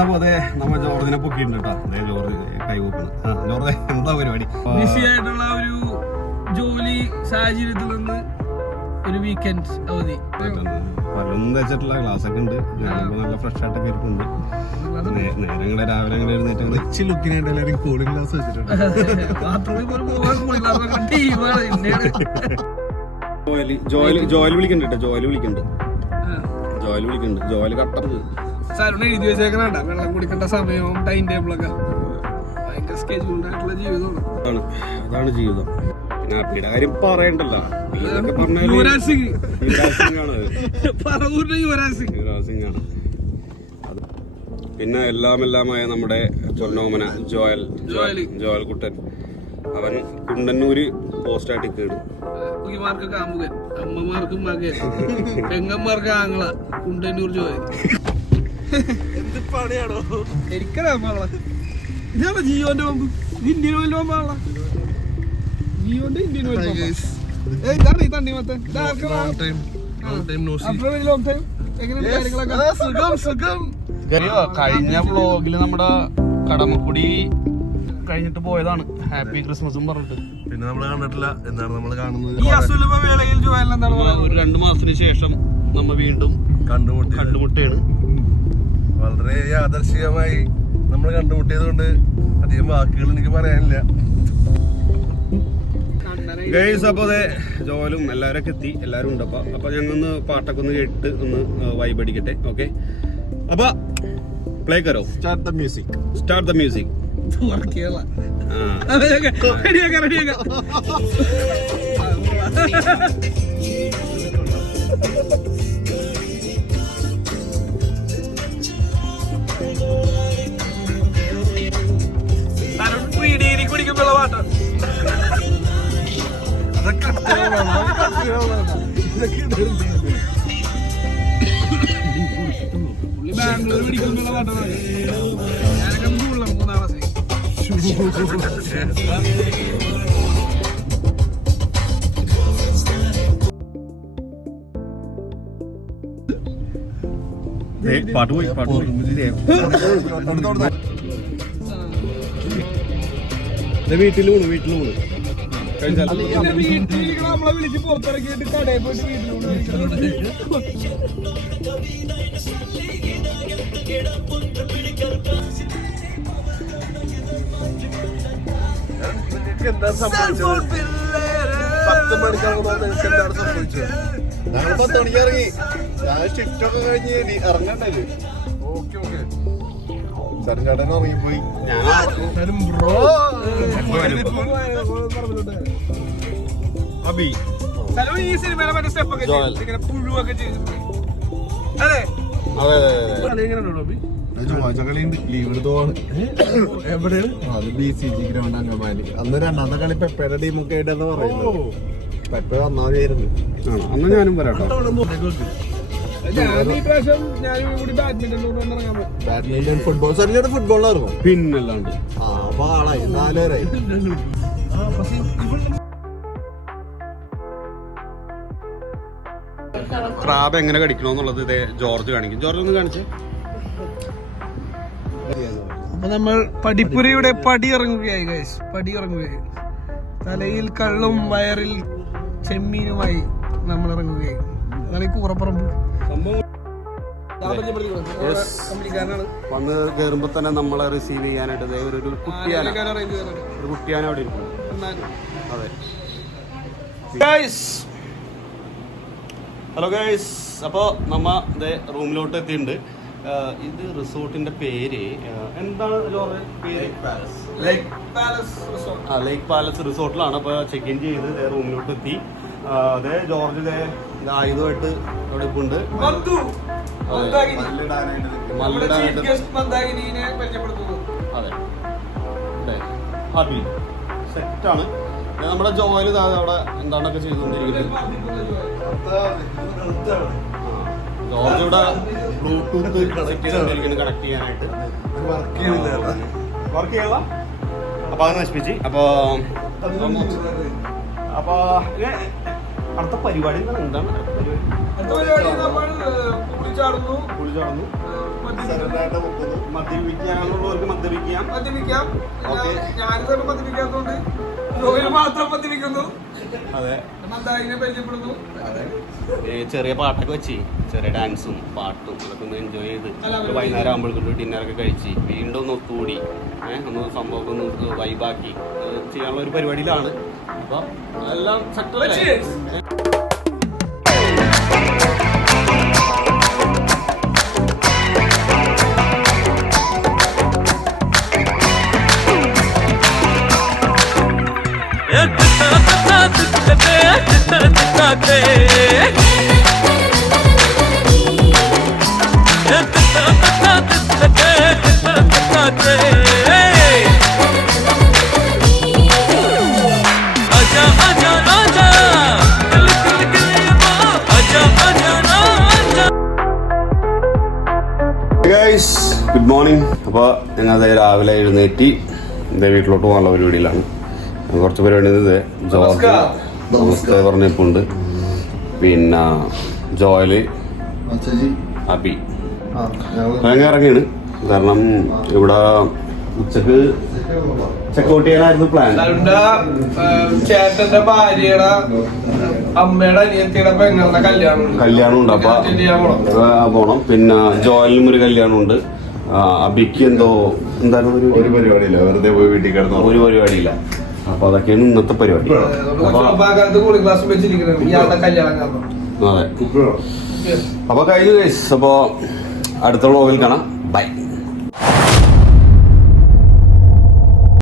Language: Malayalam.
അപ്പൊ അതെ നമ്മ ജോർജിനെ പൊക്കിയിട്ടുണ്ട് കേട്ടോ. അതെ ജോർജ് കൈ പൊക്കണം. ജോർജ് എന്താ പരിപാടി? ബിസി ആയിട്ടുള്ള ഒരു ജോലി സാഹചര്യത്തിൽ നിന്ന് ഒരു വീക്കെൻഡ് അവധി. പലൊന്നും വെച്ചിട്ടുള്ള ക്ലാസ് ഒക്കെ ഉണ്ട്. നല്ല ഫ്രഷ് ആയിട്ടൊക്കെ ഇരിക്കുന്നുണ്ട്. നേരങ്ങളെ രാവിലെ അങ്ങനെ എഴുന്നേറ്റ് ലുക്കിനായിട്ട് എല്ലാവരും കൂളിംഗ് ക്ലാസ് വെച്ചിട്ടുണ്ട്. ജോയൽ വിളിക്കണ്ട ജോയൽ വിളിക്കണ്ട്. ജോയൽ കട്ടർ സാറിന് എഴുതി വെച്ചേക്കണ വെള്ളം കുടിക്കേണ്ട സമയവും ടൈം ടേബിളൊക്കെ. ഭയങ്കര സ്കെഡ്യൂൾഡ് ആയിട്ടുള്ള ജീവിതമാണ്. അതാണ് ജീവിതം. പിന്നെ അപ്പിയുടെ കാര്യം പറയണ്ടല്ലോ. യുവരാജ് സിംഗ് പറവൂരിന്റെ യുവരാജ് സിംഗ് ആണ്. പിന്നെ എല്ലാമായ നമ്മുടെ ചൊന്നോമന ജോയൽ കുട്ടൻ. അവൻ കുണ്ടന്നൂര് പോസ്റ്റായിട്ട് കേടും. കുഞ്ഞിമാർക്ക് കാമുകൻ, അമ്മമാർക്ക് മകൻ, പെങ്ങന്മാർക്ക് ആങ്ങള, കുണ്ടന്നൂർ ജോയൽ. എന്ത് പണിയാണോ എനിക്കറിയാം. ഇതാണ് ജിയോന്റെ പമ്പ്. ഇന്ത്യൻ ഓയിൽ പമ്പാണല്ലോ. ജിയോന്റെ ഇന്ത്യൻ ഓയിൽ പമ്പ്. ഇതാണ് ഈ തണ്ണിമത്തൻ. കഴിഞ്ഞ വ്ളോഗില് നമ്മുടെ കടമക്കുടി കഴിഞ്ഞിട്ട് പോയതാണ്. ഹാപ്പി ക്രിസ്മസും പറഞ്ഞിട്ട്. പിന്നെ നമ്മള് കണ്ടിട്ടില്ല. എന്താണ് നമ്മൾ കാണുന്നത്? ഈ അസുലഭ വേളയിൽ ജോയൽ എന്താണ് പറയുന്നത്? ഒരു 2 മാസത്തിന് ശേഷം നമ്മ വീണ്ടും കണ്ടുമുട്ടുകയാണ്. വളരെ യാദർശികമായി നമ്മൾ കണ്ടുമുട്ടിയത് കൊണ്ട് അധികം വാക്കുകൾ എനിക്ക് പറയാനില്ല. ഗൈസ്, അപ്പൊ അതെ ജോലും എല്ലാവരൊക്കെ എത്തി. എല്ലാവരും ഉണ്ട്. അപ്പൊ ഞങ്ങൾ പാട്ടൊക്കെ ഒന്ന് കേട്ട് ഒന്ന് വൈബ് അടിക്കട്ടെ. ഓക്കെ, അപ്പൊ പ്ലേ കരോ. Start the music. കുടിക്കുമ്പോഴുള്ള പാട്ട് ബാംഗ്ലൂർ പിടിക്കുമ്പോഴുള്ള പാട്ടാണ്. ഞാനൊക്കെ 3 ക്ലാസ്. പാട്ട് പോയി വീട്ടിലൂണ് നമ്മളെ വിളിച്ച് പുറത്തിറക്കിയിട്ട് കടയിൽ പോയിട്ട് എന്താ സംഭവിച്ചത്? 10 മണിക്കാണ് എന്താണ് സംഭവിച്ചത്? ഞങ്ങൾ 10 മണിക്ക് ഇറങ്ങി. ഞാൻ ഷിഫ്റ്റ് ഒക്കെ കഴിഞ്ഞ് ഇറങ്ങണ്ടല്ലേ. ഓക്കെ ചേട്ടൻ ഇറങ്ങിപ്പോയി. ഈ സിനിമയിലെ മറ്റേ സ്റ്റെപ്പൊക്കെ ഇങ്ങനെ പുഴുവൊക്കെ ചെയ്തിട്ട്. അതെ ലീവ് എടുത്തോണ്. എവിടെയാണ്? അത് BCG ഗ്രൗണ്ട് അങ്കമാലി. അന്ന് 2ാമത്തെ കളി പെപ്പയുടെ ടീമൊക്കെ ആയിട്ടെന്ന് പറയുന്നത്. പെപ്പ വന്നായിരുന്നു. അന്ന് ഞാനും വരാട്ടോ. ബാഡ്മിന്റൺ ഫുട്ബോൾ സരിയുടെ ഫുട്ബോളായിരുന്നു. പിന്നല്ലാണ്ട് അപ്പൊ ആളായി 4 പേരായി. ക്രാബ് എങ്ങനെ കടിക്കണോന്നുള്ളത് ഇതേ ജോർജ് കാണിക്കും. ജോർജ് ഒന്ന് കാണിച്ചേ. അപ്പൊ നമ്മൾ പടിപ്പുരയുടെ പടി ഇറങ്ങുകയായി. തലയിൽ കള്ളും വയറിൽ ചെമ്മീനുമായി നമ്മൾ ഇറങ്ങുകയായി. അതാണ് ഈ കൂറപ്പറമ്പ്. വന്ന് കയറുമ്പോ തന്നെ നമ്മളെ റിസീവ് ചെയ്യാനായിട്ട് ഒരു കുട്ടിയാന അവിടെ ഇരിക്കുന്നു. അതെ. ഹലോ ഗൈസ്, അപ്പോൾ നമ്മ ഇതേ റൂമിലോട്ട് എത്തിയിട്ടുണ്ട്. ഇത് റിസോർട്ടിന്റെ പേര് എന്താണ് ജോർജ്? ലേക്ക് പാലസ് റിസോർട്ടിലാണ്. അപ്പോൾ ചെക്ക് ഇൻ ചെയ്ത് റൂമിലോട്ട് എത്തി. അതെ ജോർജ് ഇതേ ആയുധമായിട്ട് അവിടെ ഇപ്പോൾ ഉണ്ട്. അതെ ഹാപ്പി സെറ്റാണ്. നമ്മുടെ ജോയൽ അവിടെ എന്താണൊക്കെ ചെയ്തുകൊണ്ടിരിക്കുന്നത്. ജോർജ് ഇവിടെ ബ്ലൂടൂത്ത് കണക്ട് ചെയ്യാനായിട്ട് വർക്ക് ചെയ്യല. അപ്പൊ അത് നശിപ്പിച്ച്. അപ്പൊ അടുത്ത പരിപാടി എന്താണ്? നമ്മൾ കുളിച്ചാടുന്നു, കുളി ചടന്നു. മദ്യപിക്കാനുള്ളവർക്ക് മദ്യപിക്കാം. ഓക്കേ. ഞാനിതൊക്കെ മദ്യപിക്കാത്തതുകൊണ്ട് ജോയിൽ മാത്രം മദ്യപിക്കുന്നു. അതെ. മന്ദാരിനെ പരിചയപ്പെടുന്നു. ചെറിയ പാട്ടൊക്കെ വെച്ച് ചെറിയ ഡാൻസും പാട്ടും അതൊക്കെ ഒന്ന് എൻജോയ് ചെയ്ത് വൈകുന്നേരം ആകുമ്പോഴേക്കും ഡിന്നറൊക്കെ കഴിച്ച് വീണ്ടും ഒന്ന് ഒത്തുകൂടി ഒന്ന് സംഭവമൊക്കെ ഒന്ന് വൈബാക്കി ചെയ്യാനുള്ള ഒരു പരിപാടിയിലാണ്. അപ്പൊ എല്ലാം സെറ്റ്. Good morning. അപ്പോൾ ഞങ്ങൾ രാവിലെ എഴുന്നേറ്റി എൻ്റെ വീട്ടിലോട്ട് പോകാനുള്ള പരിപാടിയിലാണ്. കുറച്ച് പരിപാടി ജോർജ് നമസ്തേ പറഞ്ഞിട്ടുണ്ട്. പിന്നെ ജോയല് അബി ഭയങ്കര ഇറങ്ങിയാണ്. കാരണം ഇവിടെ ഉച്ചക്ക് ചെക്കൗട്ട് ചെയ്യാനായിരുന്നു പ്ലാൻ. ചേട്ടന്റെ ഭാര്യയുടെ അമ്മയുടെ അനിയത്തിയുടെ പെങ്ങളുടെ കല്യാണം ഉണ്ട്. അപ്പൊ പോണം. പിന്നെ ജോയലിനും ഒരു കല്യാണം ഉണ്ട്. അബിക്ക് എന്താണ് ഒരു പരിപാടിയില്ല, വെറുതെ പോയി വീട്ടിൽ കിടന്നു. ഒരു പരിപാടിയില്ല. അപ്പൊ അതൊക്കെയാണ് ഇന്നത്തെ പരിപാടി. അതെ. അപ്പൊ കഴിഞ്ഞു. അപ്പൊ അടുത്ത വ്ളോഗിൽ കാണാം. ബൈ.